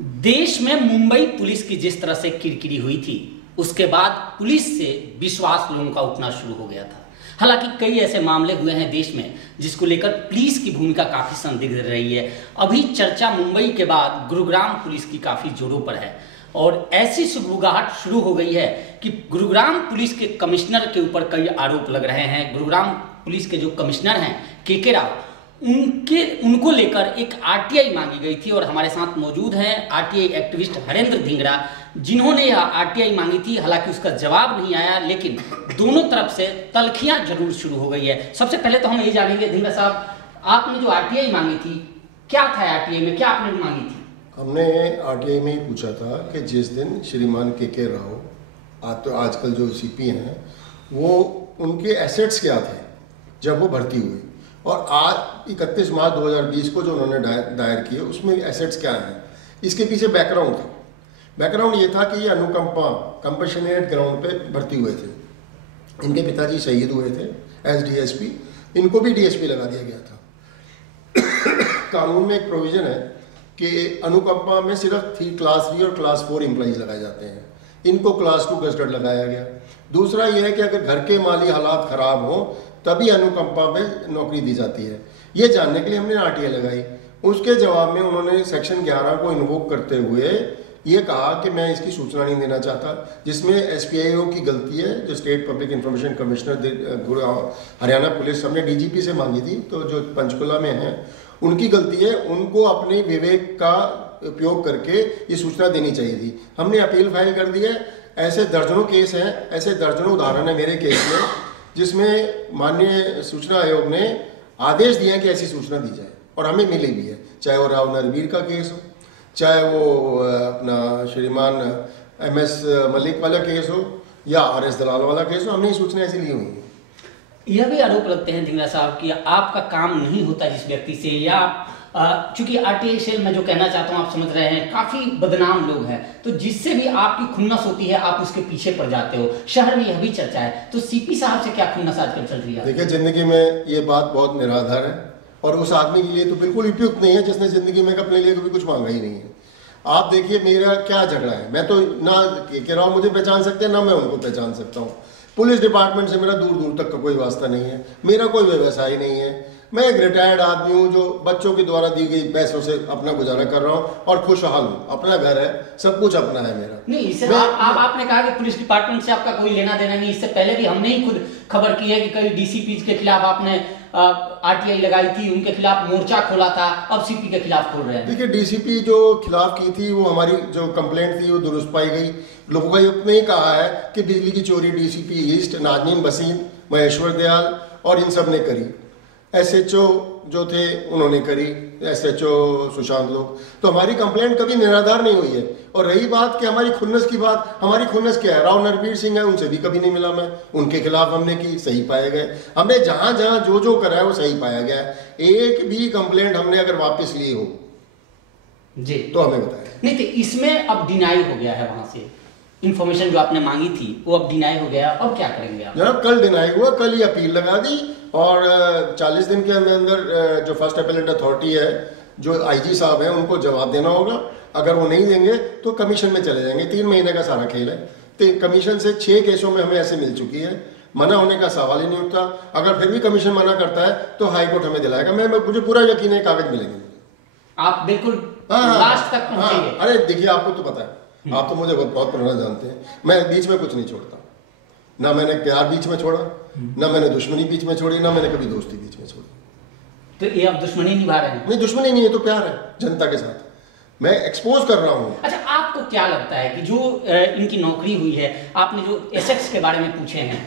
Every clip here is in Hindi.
देश में मुंबई पुलिस की जिस तरह से किरकिरी हुई थी, उसके बाद पुलिस से विश्वास लोगों का उठना शुरू हो गया था। हालांकि कई ऐसे मामले हुए हैं देश में जिसको लेकर पुलिस की भूमिका काफी संदिग्ध रही है। अभी चर्चा मुंबई के बाद गुरुग्राम पुलिस की काफी जोरों पर है और ऐसी सुगबुगाहट शुरू हो गई है कि गुरुग्राम पुलिस के कमिश्नर के ऊपर कई आरोप लग रहे हैं। गुरुग्राम पुलिस के जो कमिश्नर हैं के राव, उनको लेकर एक आरटीआई मांगी गई थी और हमारे साथ मौजूद हैं आरटीआई एक्टिविस्ट हरेंद्र धिंगरा, जिन्होंने यह आरटीआई मांगी थी। हालांकि उसका जवाब नहीं आया, लेकिन दोनों तरफ से तल्खियां जरूर शुरू हो गई है। सबसे पहले तो हम ये जानेंगे धिंगरा साहब, आपने जो आरटीआई मांगी थी, क्या था आरटीआई में, क्या आपने मांगी थी? हमने आरटीआई में ही पूछा था कि जिस दिन श्रीमान के राव तो आजकल जो सीपी हैं, वो उनके एसेट्स क्या थे जब वो भर्ती हुए, और आज 31 मार्च 2020 को जो उन्होंने दायर किए उसमें एसेट्स क्या हैं। इसके पीछे बैकग्राउंड था। बैकग्राउंड ये था कि ये अनुकंपा कंपैशनेट ग्राउंड पे भर्ती हुए थे। इनके पिताजी शहीद हुए थे एज डीएसपी, इनको भी डीएसपी लगा दिया गया था। कानून में एक प्रोविजन है कि अनुकंपा में सिर्फ क्लास 3 और क्लास 4 एम्प्लॉइज लगाए जाते हैं, इनको क्लास 2 गजटेड लगाया गया। दूसरा यह है कि अगर घर के माली हालात खराब हो तभी अनुकंपा में नौकरी दी जाती है। ये जानने के लिए हमने आरटीआई लगाई। उसके जवाब में उन्होंने सेक्शन 11 को इन्वोक करते हुए ये कहा कि मैं इसकी सूचना नहीं देना चाहता, जिसमें एसपीआईओ की गलती है। जो state public information commissioner Haryana police, हमने डीजीपी से मांगी थी, तो जो पंचकुला में है उनकी गलती है। उनको अपने विवेक का उपयोग करके ये सूचना देनी चाहिए थी। हमने अपील फाइल कर दी है। ऐसे दर्जनों केस हैं, ऐसे दर्जनों उदाहरण है मेरे केस में, जिसमें माननीय सूचना आयोग ने आदेश दिया कि ऐसी सूचना दी जाए और हमें मिली भी है। चाहे वो राव नरवीर का केस हो, चाहे वो अपना श्रीमान MS मलिक वाला केस हो, या RS दलाल वाला केस हो, हमने ये सूचना ऐसी ली हुई है। यह भी आरोप लगते हैं धिंगरा साहब कि आपका काम नहीं होता जिस व्यक्ति से, या चूंकि आरटीआई से मैं जो कहना चाहता हूं आप समझ रहे हैं, काफी बदनाम लोग हैं, तो जिससे भी आपकी खुन्नस होती है आप उसके पीछे पड़ जाते हो। शहर में यह भी चर्चा है, तो सीपी साहब से क्या खुन्नस आजकल चल रही है? देखिए, जिंदगी में ये बात बहुत निराधार है और उस आदमी के लिए तो बिल्कुल उपयुक्त नहीं है जिसने जिंदगी में अपने लिए कभी कुछ मांगा ही नहीं है। आप देखिए मेरा क्या झगड़ा है, मैं तो ना के राव मुझे पहचान सकते हैं ना मैं उनको पहचान सकता हूँ। पुलिस डिपार्टमेंट से मेरा दूर दूर तक का कोई वास्ता नहीं है, मेरा कोई व्यवसाय नहीं है। मैं एक रिटायर्ड आदमी हूँ जो बच्चों के द्वारा दी गई पैसों से अपना गुजारा कर रहा हूँ और खुशहाल हूँ। अपना घर है, सब कुछ अपना है मेरा। नहीं, इससे आपने कहा कि पुलिस डिपार्टमेंट से आपका कोई लेना देना नहीं। इससे पहले भी हमने ही खुद खबर की है कि कई डीसीपी के खिलाफ आपने आरटीआई लगाई थी, उनके खिलाफ मोर्चा खोला था, अब सीपी के खिलाफ खोल रहे हैं। देखिए, डीसीपी जो खिलाफ की थी वो हमारी जो कंप्लेंट थी वो दुरुस्त पाई गई। लोकायुक्त ने ही कहा है कि बिजली की चोरी डीसीपी ईस्ट नाजनीन बसीन, महेश्वर दयाल और इन सब ने करी। SHO जो थे उन्होंने करी, SHO सुशांत लोग। तो हमारी कंप्लेंट कभी निराधार नहीं हुई है। और रही बात कि हमारी खुन्नस की बात, हमारी खुन्नस क्या है? राव नरवीर सिंह है, उनसे भी कभी नहीं मिला मैं, उनके खिलाफ हमने की, सही पाए गए। हमने जहां जहां जो करा है वो सही पाया गया है। एक भी कंप्लेंट हमने अगर वापस ली हो जी तो हमें बताया। नहीं, तो इसमें अब डिनाई हो गया है, वहां से इंफॉर्मेशन जो आपने मांगी थी वो अब डिनाई हो गया। अब क्या करेंगे आप? जनाब, कल डिनाई हुआ, कल ही अपील लगा दी और 40 दिन के अंदर जो फर्स्ट अपीलेट अथॉरिटी है, जो IG साहब हैं, उनको जवाब देना होगा। अगर वो नहीं देंगे तो कमीशन में चले जाएंगे। 3 महीने का सारा खेल है। तो कमीशन से 6 केसों में हमें ऐसे मिल चुकी है, मना होने का सवाल ही नहीं उठता। अगर फिर भी कमीशन मना करता है तो हाईकोर्ट हमें दिलाएगा। मुझे पूरा यकीन है कागज मिलेंगे। आप बिल्कुल लास्ट तक पहुंचेंगे। अरे देखिए, आपको तो पता है, आप तो मुझे बहुत पुराना जानते हैं, मैं बीच में कुछ नहीं छोड़ता। ना मैंने प्यार बीच में छोड़ा, ना मैंने दुश्मनी बीच में छोड़ी, ना मैंने कभी दोस्ती बीच में छोड़ी। तो ये आप दुश्मनी निभा रहे हैं? नहीं, दुश्मनी नहीं है, तो प्यार है जनता के साथ। मैं एक्सपोज कर रहा हूँ। अच्छा, आपको क्या लगता है कि जो इनकी नौकरी हुई है, आपने जो एसेट्स के बारे में पूछे हैं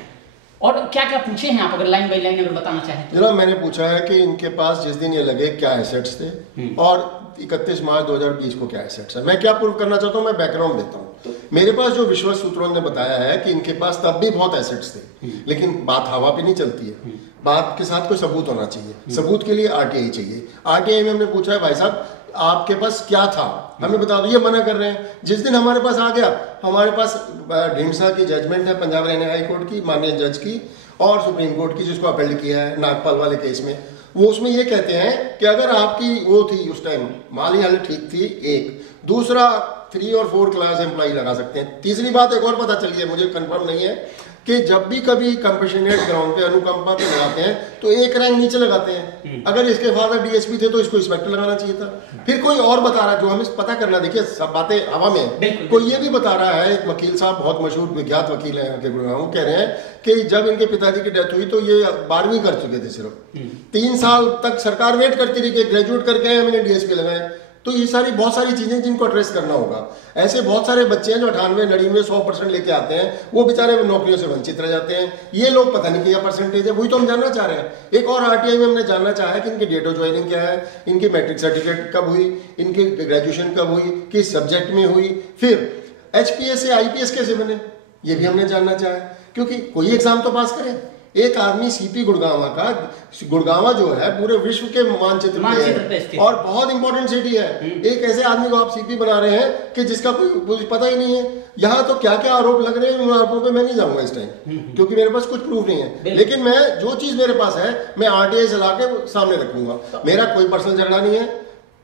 और क्या क्या पूछे हैं आप, अगर लाइन बाय लाइन अगर बताना चाहें तो? जनाब, मैंने पूछा है कि इनके पास जिस दिन ये लगे क्या एसेट्स थे और 31 मार्च 2020 को क्या एसेट्स है। मैं क्या प्रूव करना चाहता हूँ, मैं बैकग्राउंड देता हूँ। मेरे पास जो विश्वस्त सूत्रों ने बताया है कि इनके पास तब भी बहुत एसेट्स थे, लेकिन बात हवा पे नहीं चलती है। बात के साथ कोई सबूत होना चाहिए। सबूत के लिए आरटीआई चाहिए। आरटीआई में हमने पूछा है, भाई साहब आपके पास क्या था, हमें बता दो। ये मना कर रहे हैं। जिस दिन हमारे पास आ गया, हमारे पास ढींढसा की जजमेंट है, पंजाब हरियाणा हाई कोर्ट की माननीय जज की और सुप्रीम कोर्ट की, जिसको अपील किया है नागपाल वाले केस में। वो उसमें ये कहते हैं कि अगर आपकी वो थी उस टाइम माली हालत ठीक थी एक, दूसरा 3 और 4 क्लास एम्प्लॉय लगा सकते हैं। तीसरी बात एक और पता चली है, मुझे कंफर्म नहीं है, कि जब भी कभी कंपैशनेट ग्राउंड पे अनुकंपा पे लगाते हैं तो एक रैंक नीचे लगाते हैं। अगर इसके फादर डीएसपी थे तो इसको इंस्पेक्टर लगाना चाहिए था। फिर कोई और बता रहा है, जो हमें पता करना, देखिए सब बातें हवा में है। कोई ये भी बता रहा है, एक वकील साहब बहुत मशहूर विख्यात वकील हैं के गुड़गांव, कह रहे हैं कि जब इनके पिताजी की डेथ हुई तो ये 12वीं कर चुके थे, सिर्फ 3 साल तक सरकार वेट करती रही कि ग्रेजुएट करके आए, मैंने डीएसपी लगाए। तो ये सारी बहुत सारी चीजें जिनको एड्रेस करना होगा। ऐसे बहुत सारे बच्चे हैं जो 98, 99, 100% लेके आते हैं, वो बेचारे नौकरियों से वंचित रह जाते हैं। ये लोग पता नहीं क्या परसेंटेज है, वही तो हम जानना चाह रहे हैं। एक और आरटीआई में हमने जानना चाहा है कि इनकी डेट ऑफ ज्वाइनिंग क्या है, इनकी मैट्रिक सर्टिफिकेट कब हुई, इनकी ग्रेजुएशन कब हुई, किस सब्जेक्ट में हुई, फिर एचपीएस से आईपीएस कैसे बने, ये भी हमने जानना चाहा है। क्योंकि कोई एग्जाम तो पास करे। एक आदमी सीपी गुड़गांवा का, गुड़गांवा जो है पूरे विश्व के मानचित्र पे है और बहुत इंपॉर्टेंट सिटी है। एक ऐसे आदमी को आप सीपी बना रहे हैं कि जिसका कोई पता ही नहीं है। यहाँ तो क्या क्या आरोप लग रहे हैं, उन आरोपों पे मैं नहीं जाऊंगा इस टाइम, क्योंकि मेरे पास कुछ प्रूफ नहीं है। लेकिन मैं जो चीज मेरे पास है मैं आरटीआई से लाके सामने रखूंगा। मेरा कोई पर्सनल झगड़ा नहीं है।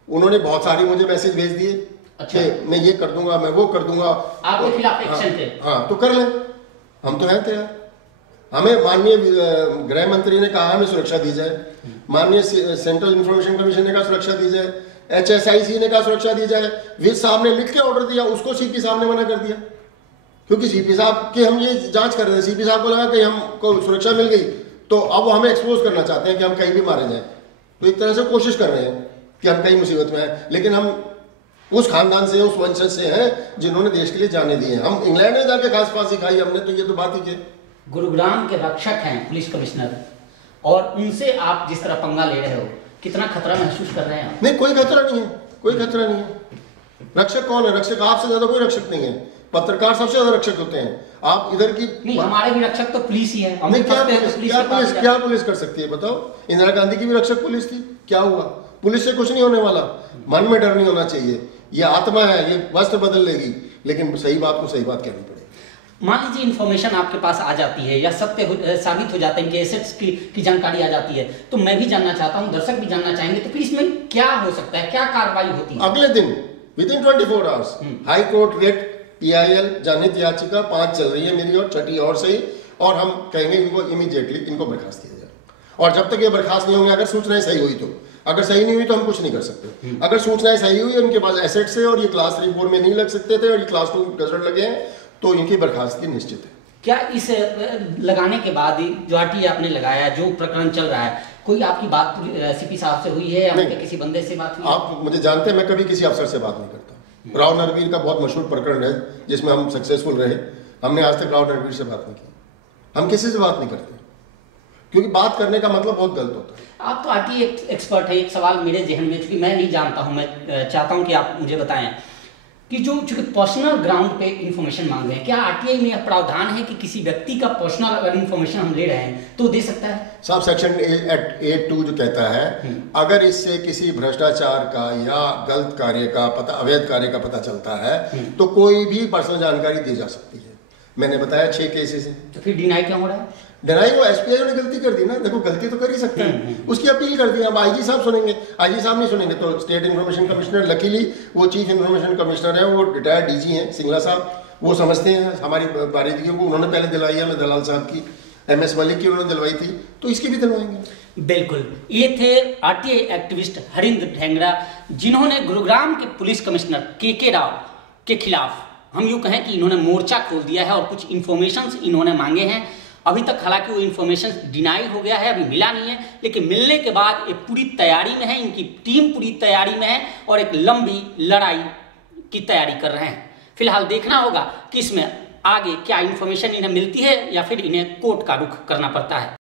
उन्होंने बहुत सारी मुझे मैसेज भेज दिए, अच्छा मैं ये कर दूंगा, मैं वो कर दूंगा, आपके खिलाफ एक्शन थे। हाँ तो कर लें, हम तो हैं तैयार। हमें माननीय गृह मंत्री ने कहा हमें सुरक्षा दी जाए, माननीय सेंट्रल इंफॉर्मेशन कमीशन ने कहा सुरक्षा दी जाए, एचएसआईसी ने कहा सुरक्षा दी जाए, विज साहब ने लिख के ऑर्डर दिया, उसको सीपी साहब ने मना कर दिया। क्योंकि सीपी साहब की हम ये जांच कर रहे थे, सीपी साहब को लगा कि हमको सुरक्षा मिल गई तो अब वो हमें एक्सपोज करना चाहते हैं कि हम कहीं भी मारे जाए। तो एक तरह से कोशिश कर रहे हैं कि हम कहीं मुसीबत में हैं, लेकिन हम उस खानदान से, उस वंशज से हैं जिन्होंने देश के लिए जाने दिए हैं। हम इंग्लैंड में जाके घास फांसी खाई हमने, तो ये तो बात ही की। गुरुग्राम के रक्षक हैं पुलिस कमिश्नर, और उनसे आप जिस तरह पंगा ले रहे हो, कितना खतरा महसूस कर रहे हैं? नहीं, कोई खतरा नहीं है, कोई खतरा नहीं है। रक्षक कौन है? रक्षक आपसे ज्यादा कोई रक्षक नहीं है। पत्रकार सबसे ज्यादा रक्षक होते हैं। आप इधर की नहीं, हमारे भी रक्षक तो पुलिस ही है। नहीं, क्या पुलिस कर सकती है बताओ? इंदिरा गांधी की भी रक्षक पुलिस थी, क्या हुआ? पुलिस से कुछ नहीं होने वाला। मन में डर नहीं होना चाहिए। ये आत्मा है, ये वस्त्र बदल लेगी, लेकिन सही बात को सही बात कहनी पड़ेगी। मान लीजिए इन्फॉर्मेशन आपके पास आ जाती है या सत्य साबित हो जाता है, इनके एसेट्स की जानकारी आ जाती है, तो मैं भी जानना चाहता हूं, दर्शक भी जानना चाहेंगे, तो फिर इसमें क्या हो सकता है, क्या कार्रवाई होती है? अगले दिन within 24 hours high court rate PIL जनहित याचिका 5 चल रही है मेरी और 6ठी और सही, और हम कहेंगे इनको इमीडिएटली इनको बर्खास्त किया जाए। और जब तक ये बर्खास्त नहीं होंगे, अगर सूचनाएं सही हुई तो, अगर सही नहीं हुई तो हम कुछ नहीं कर सकते। अगर सूचनाएं सही हुई, उनके पास एसेट्स है और ये क्लास 3 4 में नहीं लग सकते थे और ये क्लास 2 गजट लगे हैं, तो इनकी बर्खास्तगी निश्चित है। क्या इस लगाने के बाद जो आरटीआई आपने लगाया, जो प्रकरण चल रहा है, कोई आपकी बात सीपी साहब से हुई है या उनके किसी बंदे से बात हुई? आप मुझे जानते हैं, मैं कभी किसी अफसर से बात नहीं करता। राव नरवीर का बहुत मशहूर प्रकरण है जिसमें हम सक्सेसफुल रहे, हमने आज तक राव नरवीर से बात नहीं की। हम किसी से बात नहीं करते, क्योंकि बात करने का मतलब बहुत गलत होता है। आप तो आरटीआई एक्सपर्ट है। एक सवाल मेरे जहन में, चूंकि मैं नहीं जानता हूं, मैं चाहता हूं कि आप मुझे बताएं कि जो चूंकि पर्सनल ग्राउंड पे इंफॉर्मेशन मांग रहे हैं, क्या आरटीआई में यह प्रावधान है कि किसी व्यक्ति का पर्सनल अगर इंफॉर्मेशन हम ले रहे हैं तो दे सकता है? साहब सेक्शन 8(2) जो कहता है, अगर इससे किसी भ्रष्टाचार का या गलत कार्य का पता, अवैध कार्य का पता चलता है तो कोई भी पर्सनल जानकारी दी जा सकती है। मैंने बताया 6 केसेस हैं। तो फिर डिनाई क्यों हो रहा है? डिनाई वो एसपीआई ने गलती कर दी ना, देखो गलती तो कर ही सकते हैं, उसकी अपील कर दी। अब आईजी साहब सुनेंगे, आईजी साहब नहीं सुनेंगे तो स्टेट इन्फॉर्मेशन कमिश्नर, लकीली वो चीफ इन्फॉर्मेशन कमिश्नर है, वो रिटायर्ड डीजी हैं सिंगला साहब, वो समझते हैं हमारी बारीकियों को। उन्होंने पहले दिलाई है, हमें दलाल साहब की, एमएस मलिक की उन्होंने दिलवाई थी, तो इसकी भी दिलवाएंगे। बिल्कुल, ये थे आरटीआई एक्टिविस्ट हरिंद्र ढेंगरा, जिन्होंने गुरुग्राम के पुलिस कमिश्नर के राव के खिलाफ, हम यूँ कहें कि इन्होंने मोर्चा खोल दिया है और कुछ इन्फॉर्मेशन इन्होंने मांगे हैं। अभी तक हालांकि वो इन्फॉर्मेशन डिनाई हो गया है, अभी मिला नहीं है, लेकिन मिलने के बाद ये पूरी तैयारी में है, इनकी टीम पूरी तैयारी में है और एक लंबी लड़ाई की तैयारी कर रहे हैं। फिलहाल देखना होगा कि इसमें आगे क्या इन्फॉर्मेशन इन्हें मिलती है या फिर इन्हें कोर्ट का रुख करना पड़ता है।